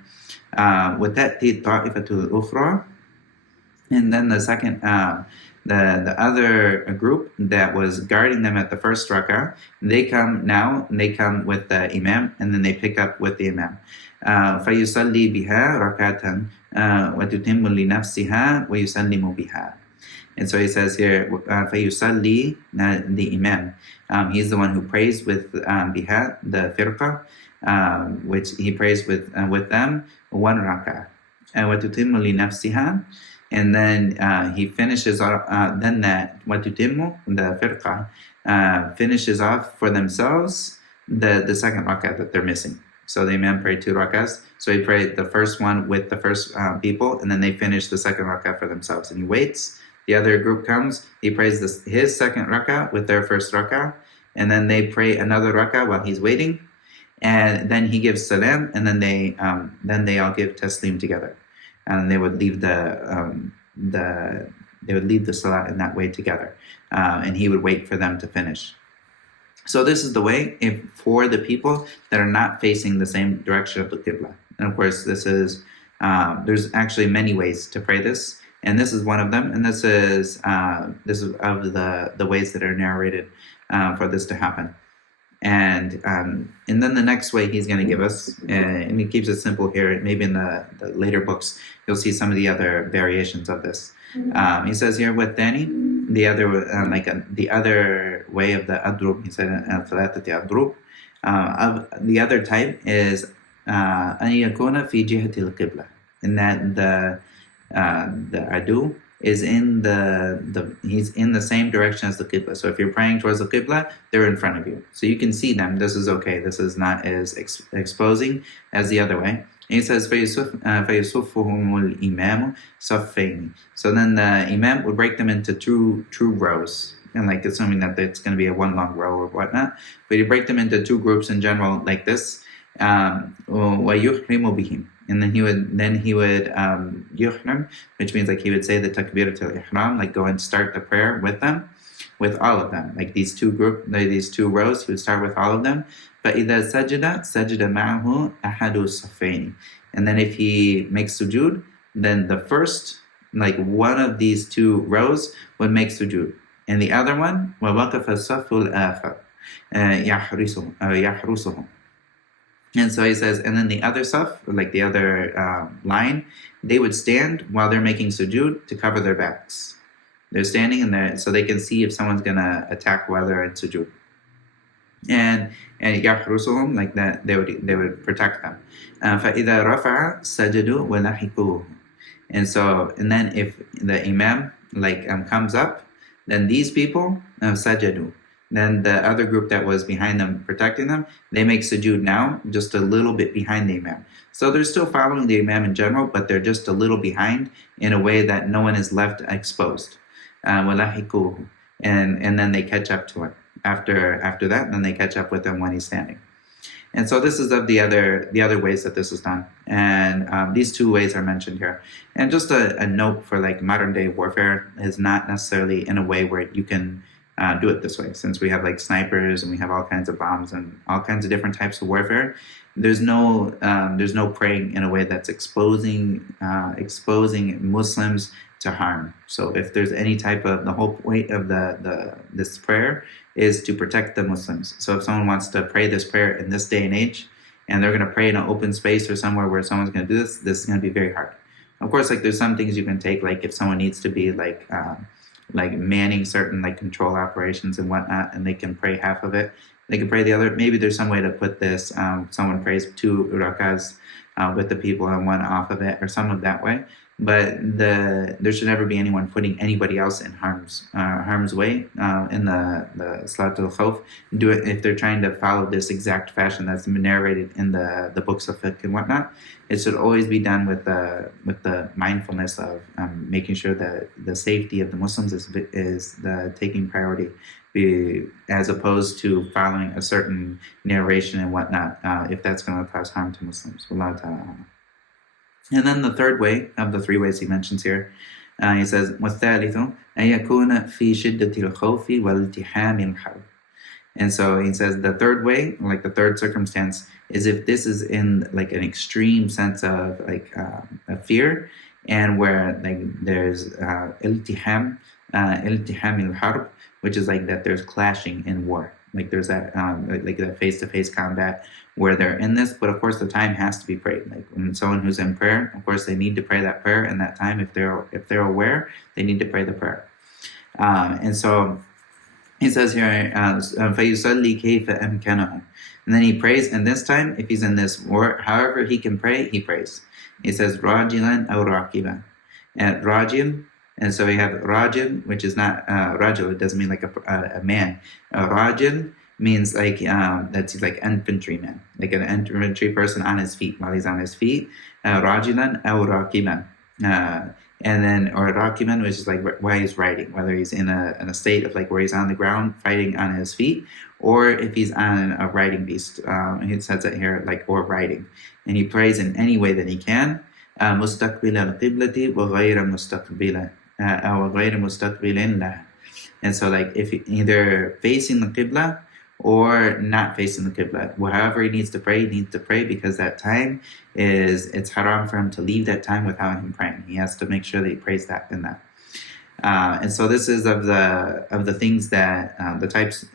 وَتَأْتِي الطَّائِفَةُ الْأُخْرَى. And then the second, the other group that was guarding them at the first rak'ah, they come with the imam, and then they pick up with the imam. فَيُصَلِّي بِهَا رَكَعَةً وَتُتِمُّ لِنَفْسِهَا وَيُسَلِّمُ بِهَا. And so he says here, فَيُصَلِّي, the imam, he's the one who prays with biha, the firqa, which he prays with them 1 rak'ah. وَتُتِمُّ لِنَفْسِهَا. And then he finishes then that وَتُتِمُّ, the firqa, finishes off for themselves the 2nd rak'ah that they're missing. So the imam prayed 2 rak'ahs. So he prayed the first one with the first people, and then they finish the 2nd rak'ah for themselves. And he waits. The other group comes. He prays his 2nd rak'ah with their first rak'ah, and then they pray another rak'ah while he's waiting. And then he gives salam, and then they all give taslim together. And they would leave the salat in that way together, and he would wait for them to finish. So this is the way for the people that are not facing the same direction of the qibla. And of course, this is there's actually many ways to pray this, and this is one of them. And this is of the ways that are narrated for this to happen. And then the next way he's going to give us, and he keeps it simple here. Maybe in the later books, you'll see some of the other variations of this. He says here with Dani, the other way of the adrub. He said thalathati adrub. Of the other type is أن يكون في جهة القبلة, in that the adu is in he's in the same direction as the qibla. So if you're praying towards the qibla, they're in front of you, so you can see them. This is okay. This is not as exposing as the other way. And he says فيصفهم الإمام صفين. So then the imam would break them into two rows, and like assuming that it's going to be a one long row or whatnot, but you break them into two groups in general like this. وَيُحْرِمُ بِهِمْ, and then he would yuhrim, which means like he would say the takbiratul ihram, like go and start the prayer with them, with all of them, like these two rows. He would start with all of them. فَإِذَا سَجَدَ مَعَهُ أَحَدُ الصَّفَّيْنِ, and then if he makes sujood, then the first, like one of these two rows would make sujood, and the other one وَوَقَفَ الصَّفُّ الْآخَرُ يَحْرُسُهُمْ. And so he says, and then the other saf, like the other line, they would stand while they're making sujood to cover their backs. They're standing in there so they can see if someone's going to attack while they're in sujood. And yahrusuhum, like that, they would protect them. فَإِذَا رَفَعَ سَجَدُوا وَلَحِقُوهُ. And then if the imam comes up, then these people sajadu. Then the other group that was behind them, protecting them, they make sujood now, just a little bit behind the imam. So they're still following the imam in general, but they're just a little behind in a way that no one is left exposed. وَلَحِقُوهُ. And then they catch up to it. After that, then they catch up with him when he's standing. And so this is of the other ways that this is done. And these two ways are mentioned here. And just a note for like modern day warfare is not necessarily in a way where you can do it this way, since we have like snipers and we have all kinds of bombs and all kinds of different types of warfare. There's no praying in a way that's exposing Muslims to harm. So if there's any type of, the whole point of this prayer is to protect the Muslims. So if someone wants to pray this prayer in this day and age, and they're going to pray in an open space or somewhere where someone's going to do this is going to be very hard. Of course, like there's some things you can take, like if someone needs to be like manning certain like control operations and whatnot, and they can pray half of it, they can pray the other. Maybe there's some way to put this, someone prays 2 rakas with the people and 1 off of it, or some of that way. But there should never be anyone putting anybody else in harm's way in the Salatul Khawf. Do it if they're trying to follow this exact fashion that's narrated in the books of Fiqh and whatnot. It should always be done with the mindfulness of making sure that the safety of the Muslims is the taking priority, as opposed to following a certain narration and whatnot, if that's going to cause harm to Muslims. Wallahu ta'ala. And then the third way of the 3 ways he mentions here, he says, وَالثَّالِثُ أَن يَكُونَ فِي شِدَّةِ الْخَوْفِ وَالْتِحَامِ الْحَرْبِ. And so he says the third way, like the third circumstance, is if this is in like an extreme sense of like a fear, and where like there's iltiham al-harb, which is like that there's clashing in war. Like there's that like that face-to-face combat where they're in this, but of course the time has to be prayed. Like when someone who's in prayer, of course they need to pray that prayer in that time. If they're aware, they need to pray the prayer. And so he says here, فَيُصَلِّي كَيْفَ أَمْكَنَهُ. And then he prays, and this time, if he's in this war, however he can pray, he prays. He says, رَاجِلًا أَوْ رَاقِبًا. And rajil, and so we have rajil, which is not rajil, it doesn't mean like a man. Rajil means like that's like infantryman, like an infantry person on his feet, while he's on his feet. Rajilan aw raqiban. And then, or raqiban, which is like while he's riding, whether he's in a state of like where he's on the ground fighting on his feet, or if he's on a riding beast. He says it here, like, or riding. And he prays in any way that he can. مستقبل القبلة وغير مستقبل أو غير مستقبل لها. And so like if either facing the Qibla or not facing the Qibla, however he needs to pray because that time it's haram for him to leave that time without him praying. He has to make sure that he prays that in that. And so this is of the things that the types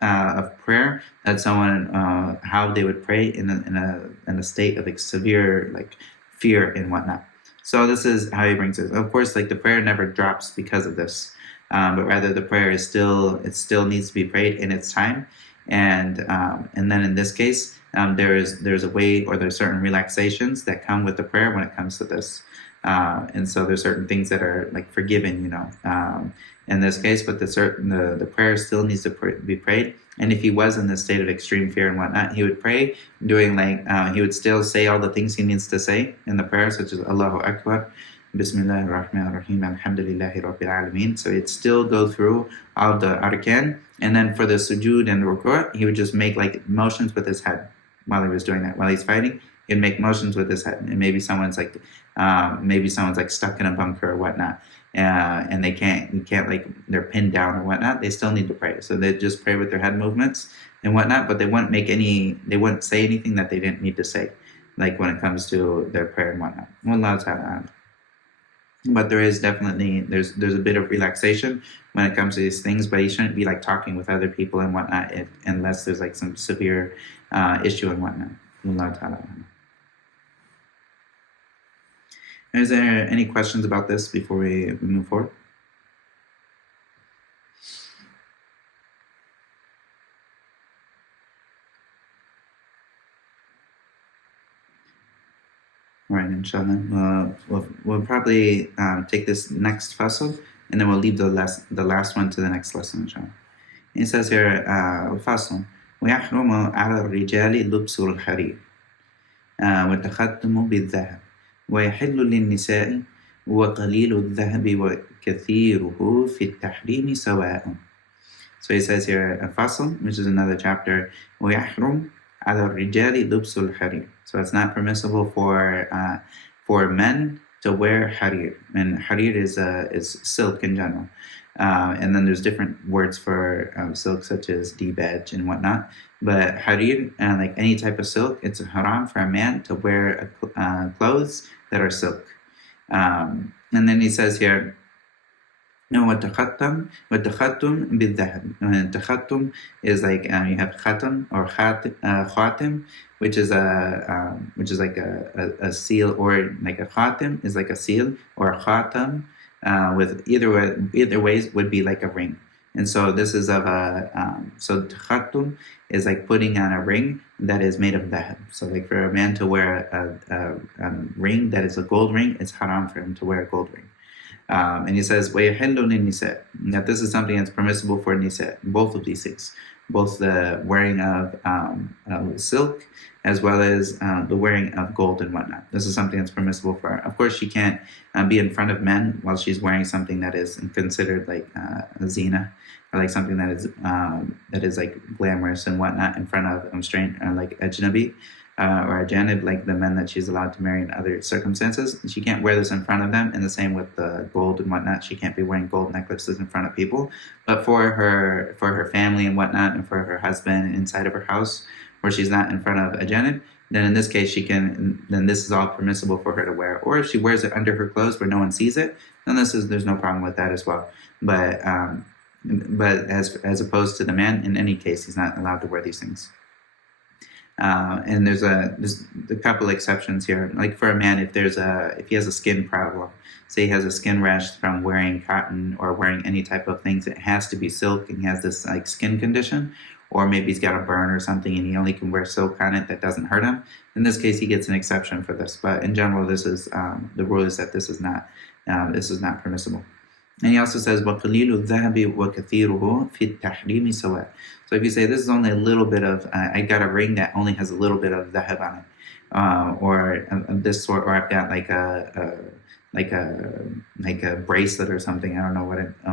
of prayer that someone how they would pray in a state of like severe like fear and whatnot. So this is how he brings it. Of course, like the prayer never drops because of this, but rather the prayer is still needs to be prayed in its time. And then in this case, there's a way, or there's certain relaxations that come with the prayer when it comes to this. And so there's certain things that are like forgiven, in this case, but the prayer still needs to be prayed. And if he was in this state of extreme fear and whatnot, he would pray doing he would still say all the things he needs to say in the prayer, such as Allahu Akbar, Bismillahir Rahmanir Rahim, Alhamdulillahi Rabbil Alameen. So he'd still go through all of the arkan, and then for the sujood and the ruku', he would just make like motions with his head while he was doing that. While he's fighting, he'd make motions with his head, and maybe someone's like stuck in a bunker or whatnot, and they can't like they're pinned down or whatnot. They still need to pray, so they just pray with their head movements and whatnot, but they wouldn't say anything that they didn't need to say, like when it comes to their prayer and whatnot. Wallahu ta'ala. But there is definitely there's a bit of relaxation when it comes to these things, but you shouldn't be like talking with other people and whatnot unless there's like some severe issue and whatnot. Wallahu ta'ala. Is there any questions about this before we move forward? All right, inshallah. We'll probably take this next fasl, and then we'll leave the last one to the next lesson, inshallah. It says here, fasl, ويحرم على الرجال لبس الحرير والتختم بالذهب ويحل للنساء وقليل الذهب وكثيره في التحريم سواء. So he says here, a fasl, which is another chapter, ويحرم على الرجال لبس الحرير. So it's not permissible for men to wear harir, and harir is silk in general. And then there's different words for silk, such as dibaj and whatnot. But harir, like any type of silk, it's haram for a man to wear clothes that are silk. And then he says here, no, وَتَخَتَّم بِالذَّهَبِ. Takhattum is like you have khatam or khatim, which is like a seal, or like a khatim is like a seal, or a khatam with either ways would be like a ring. And so this is of so takhattum is like putting on a ring that is made of dhahab. So like for a man to wear a ring that is a gold ring, it's haram for him to wear a gold ring. And he says, وَيَحِلُّ لِلنِّسَاءِ, that this is something that's permissible for nisa, both of these things, both the wearing of silk as well as the wearing of gold and whatnot. This is something that's permissible for her. Of course, she can't be in front of men while she's wearing something that is considered like a zina, or like something that is like glamorous and whatnot in front of like ajnabi. Or ajanib, like the men that she's allowed to marry in other circumstances. She can't wear this in front of them, and the same with the gold and whatnot. She can't be wearing gold necklaces in front of people. But for her family and whatnot, and for her husband inside of her house, where she's not in front of ajanib, then in this case then this is all permissible for her to wear. Or if she wears it under her clothes where no one sees it, then there's no problem with that as well. But as opposed to the man, in any case, he's not allowed to wear these things. And there's a couple exceptions here. Like for a man, if he has a skin problem, say he has a skin rash from wearing cotton or wearing any type of things, it has to be silk, and he has this like skin condition, or maybe he's got a burn or something and he only can wear silk on it that doesn't hurt him. In this case, he gets an exception for this. But in general, this is the rule is that this is not permissible. And he also says, وَقَلِيلُ الذَّهَبِ وَكَثِيرُهُ فِي التَّحْرِيمِ سَوَاء. So if you say this is only a little bit of, I got a ring that only has a little bit of dhahab on it, or of this sort, or I've got like a bracelet or something. I don't know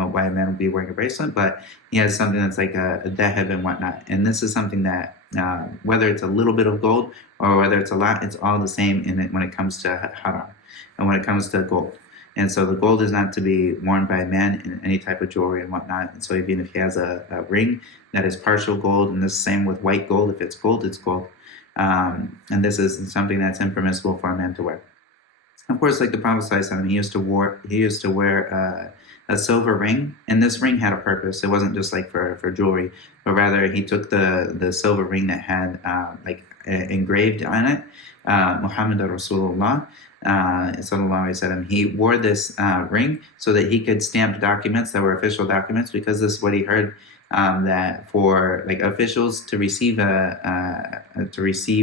why a man would be wearing a bracelet, but he has something that's like a dhahab and whatnot. And this is something that whether it's a little bit of gold or whether it's a lot, it's all the same when it comes to haram and when it comes to gold. And so the gold is not to be worn by a man in any type of jewelry and whatnot. And so even if he has a ring that is partial gold, and the same with white gold, if it's gold, it's gold. And this is something that's impermissible for a man to wear. Of course, like the Prophet ﷺ, he used to wear a silver ring, and this ring had a purpose. It wasn't just like for jewelry, but rather he took the silver ring that had engraved on it, Muhammad Rasulullah, sallallahu alaihi wasallam. He wore this ring so that he could stamp documents that were official documents, because this is what he heard that for like officials to receive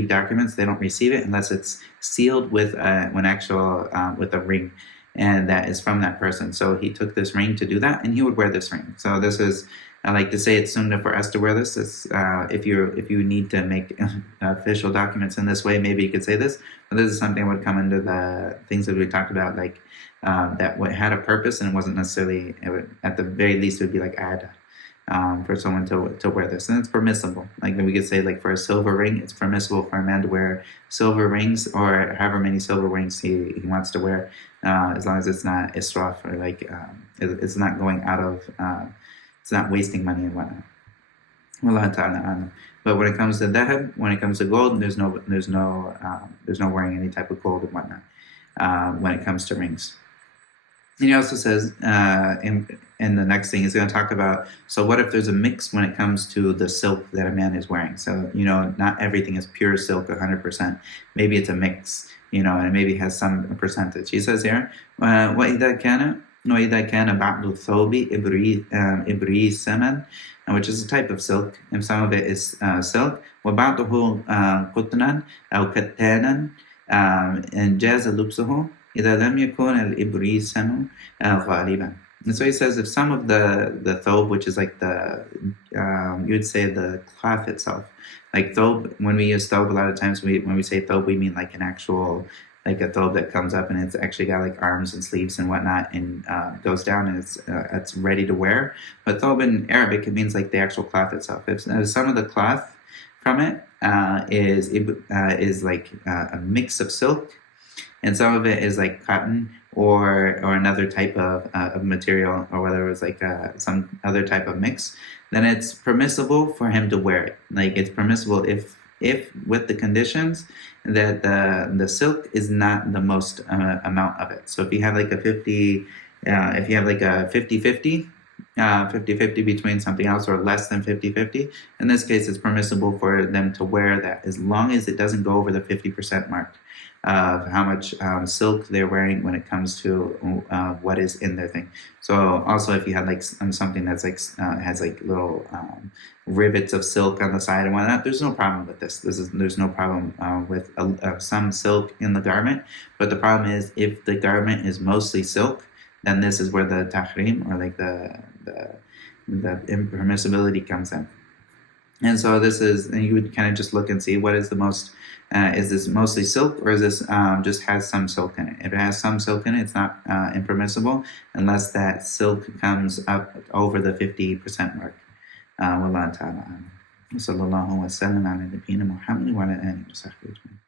documents, they don't receive it unless it's sealed with with a ring, and that is from that person. So he took this ring to do that, and he would wear this ring. So this is, I like to say, it's sunnah for us to wear this. It's, if you need to make official documents in this way, maybe you could say this. But this is something that would come into the things that we talked about, like that had a purpose, and it wasn't necessarily. At the very least, it would be like ada. For someone to wear this, and it's permissible. Like we could say, like for a silver ring, it's permissible for a man to wear silver rings, or however many silver rings he wants to wear, as long as it's not israf, or like it's not going out of, it's not wasting money and whatnot. Wallahu ta'ala. But when it comes to dhahab, when it comes to gold, there's no wearing any type of gold and whatnot when it comes to rings. And he also says, in the next thing, he's going to talk about, so what if there's a mix when it comes to the silk that a man is wearing? So, not everything is pure silk 100%. Maybe it's a mix, and maybe has some percentage. He says here, وَإِذَا كَانَ بَعْضُ الثَّوْبِ إِبْرِي سَمَنْ, which is a type of silk, and some of it is silk. وَبَعْضُهُ قُطْنًا أَوْ كَتَّانًا and جَازَ لُبْسُهُ إِذَا لَمْ يَكُنْ الْإِبْرِيسَمُ غَالِبًا. And so he says, if some of the thobe, which is like you would say the cloth itself, like thobe, when we use thobe, a lot of times when we say thobe, we mean like an actual, like a thobe that comes up and it's actually got like arms and sleeves and whatnot, and goes down, and it's ready to wear. But thobe in Arabic, it means like the actual cloth itself. If some of the cloth from it is like a mix of silk, and some of it is like cotton or another type of material, or whether it was like some other type of mix, then it's permissible for him to wear it. Like it's permissible if with the conditions that the silk is not the most amount of it. So if you have like a 50, if you have like a 50-50, 50-50 between something else, or less than 50-50, in this case it's permissible for them to wear that, as long as it doesn't go over the 50% mark of how much silk they're wearing when it comes to what is in their thing. So also, if you had like something that's like has like little rivets of silk on the side and whatnot, there's no problem with this. There's no problem with some silk in the garment. But the problem is, if the garment is mostly silk, then this is where the tahrim, or like the impermissibility comes in. And so and you would kind of just look and see what is the most, is this mostly silk, or is this just has some silk in it? If it has some silk in it, it's not impermissible, unless that silk comes up over the 50% mark. Wallahu ta'ala. Sallallahu wa sallam ala nabiyyina Muhammad wa ala alihi wa sahbihi ajma'in.